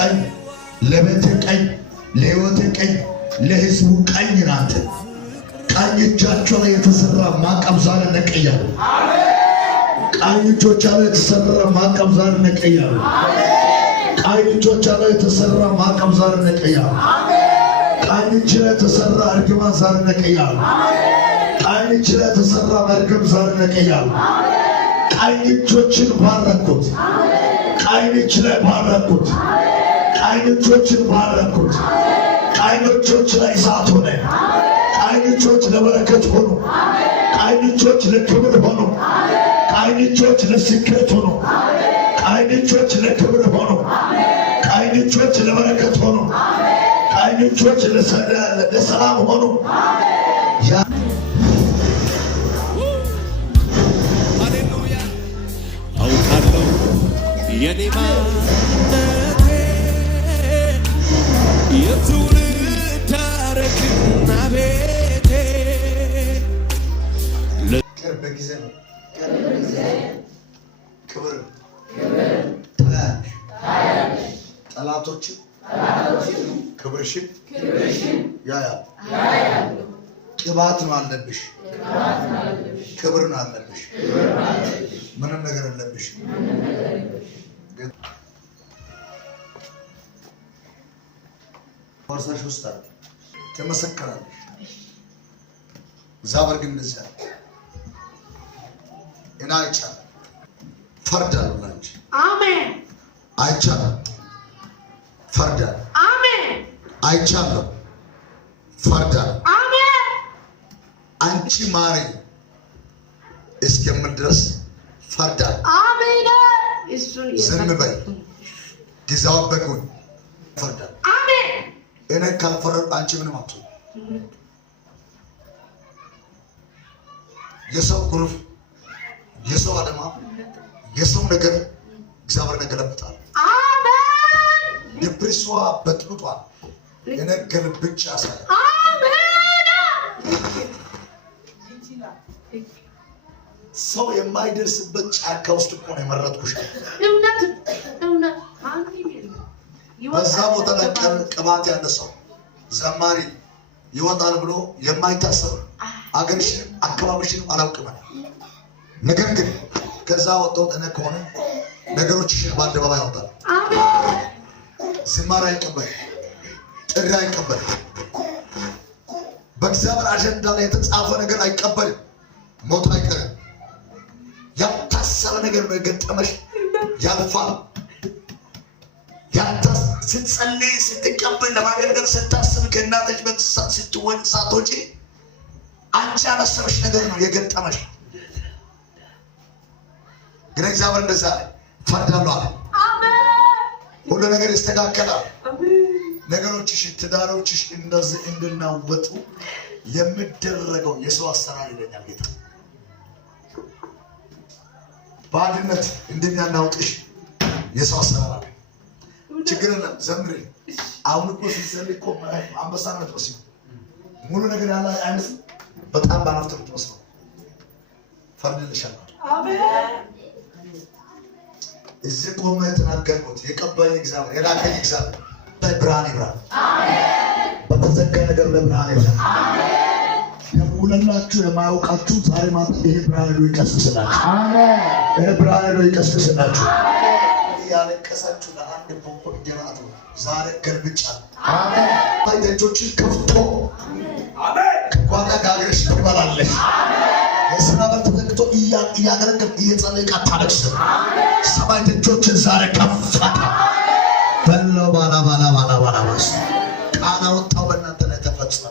ቀኝ፣ ለቤት ቀኝ፣ ለሕይወት ቀኝ፣ ለሕዝቡ ቀኝ ናት። ቀኝ እጃቸው ላይ የተሰራ ማዕቀብ ዛሬ ነቀያሉ። ቀኝ እጆቻቸው ላይ የተሰራ ማዕቀብ ዛሬ ነቀያሉ። ቀኝ እጆቻቸው ላይ የተሰራ ማዕቀብ ዛሬ ነቀያሉ። ቀኝ እጅ ላይ የተሰራ እርግማን ዛሬ ነቀያሉ። ቀኝ እጅ ላይ የተሰራ መርገም ዛሬ ነቀያሉ። ቀኝ እጆችን ባረኩት። ቀኝ እጅ ላይ ባረኩት። ቀኝ እጆችን ባረኩት። ቀኝ እጆች ላይ እሳት ሆነ። ቀኝ እጆች ለበረከት ሆኑ። ቀኝ እጆች ለክብር ሆኑ። ቀኝ እጆች ለስኬት ሆኑ። ቀኝ እጆች ለክብር ሆኑ። ቀኝ እጆች ለበረከት ሆኑ። ቀኝ እጆች ለሰላም ሆኑ። ሃሌሉያ አውቃለሁ የኔ ማንነቴ የትውልድ ታሪክና ቤቴ ቅርብ ጊዜ ነው። ክብር ጠላቶችን ክብርሽን ያያሉ። ቅባት ነው አለብሽ። ክብር ነው አለብሽ። ምንም ነገር አለብሽ። ወርሰሽ ውስጥ ትመሰክራለሽ። እግዚአብሔር ግን እንደዚህ አለ፣ እና አይቻልም ፈርዳለሁ ላንቺ። አሜን። አይቻልም ፈርዳለሁ። አሜን። አይቻልም ፈርዳለሁ። አሜን። አንቺ ማሪ እስከምን ድረስ ፈርዳለሁ። አሜን። ዝም በይ። ጊዜው በጉን ፈርዳለሁ። አሜን። እኔ ካልፈረድ አንቺ ምንም አትሆኝ። የሰው ግሩፍ፣ የሰው አድማ፣ የሰው ነገር እግዚአብሔር ነገለብጣል። አሜን። የፕሪሷ በጥብጧል። እኔ ገልብጭ ያሳያል። አሜን። ሰው የማይደርስበት ጫካ ውስጥ እኮ ነው የመረጥኩሽ። እውነት እውነት። በዛ ቦታ ላይ ቅባት ያለ ሰው ዘማሪ ይወጣል ብሎ የማይታሰብ አገርሽን አካባቢሽን አላውቅም። ነገር ግን ከዛ ወጣው ጠነ ከሆነ ነገሮችሽን በአደባባይ ያወጣል። ዝማሬ አይቀበል፣ ጥሪ አይቀበል፣ በእግዚአብሔር አጀንዳ ላይ የተጻፈ ነገር አይቀበል። ሞት አይቀርም። ያልታሰበ ነገር ነው የገጠመሽ፣ ያልፋል። ስትጸልይ ስትቀበል ለማገልገል ስታስብ ከእናትሽ ስትወልድ ሳትወጪ አንቺ ያላሰበሽ ነገር ነው የገጠመሽ። ግን እግዚአብሔር እንደዛ ፈርዳለሁ አለ። ሁሉ ነገር ይስተካከላል። ነገሮችሽ፣ ትዳሮችሽ እንደዚህ እንድናወጡ የሚደረገው የሰው አሰራር ይለኛል ጌታ። በአንድነት እንደሚያናውጥሽ የሰው አሰራር አለ። ችግር የለም ዘምሪ። አሁን እኮ ሲጸልይ እኮ አንበሳ ነው የምትመስለው። ሙሉ ነገር ያለ አይመስልም። በጣም ባናፍት የምትመስለው። ፈርድልሻለሁ። አሜን። እዚህ ቆመ የተናገርኩት የቀባኝ እግዚአብሔር የላከኝ እግዚአብሔር በብርሃን ይብራ። አሜን። በተዘጋ ነገር ለብርሃን ይብራ። አሜን። የሙሉላችሁ የማያውቃችሁ ዛሬ ማታ ይሄ ብርሃን ሄዶ ይቀስቅስላችሁ። አሜን። ይሄ ብርሃን ሄዶ ይቀስቅስላችሁ። ያለቀሳችሁ ለአንድ ፖፖ ጀማዓት ዛሬ ገልብጫለሁ። አሜን። አይደጆችን ከፍቶ አሜን። ከጓዳ ጋግረሽ ትበላለሽ። አሜን። የሥራ በር ተዘግቶ እያገለገልክ እየጸለይክ አታለቅስም። አሜን። ሰማይ ደጆችን ዛሬ ከፈተ። በለው ባላ ባስ ቃና ወጣው በእናንተ ላይ ተፈጸመ።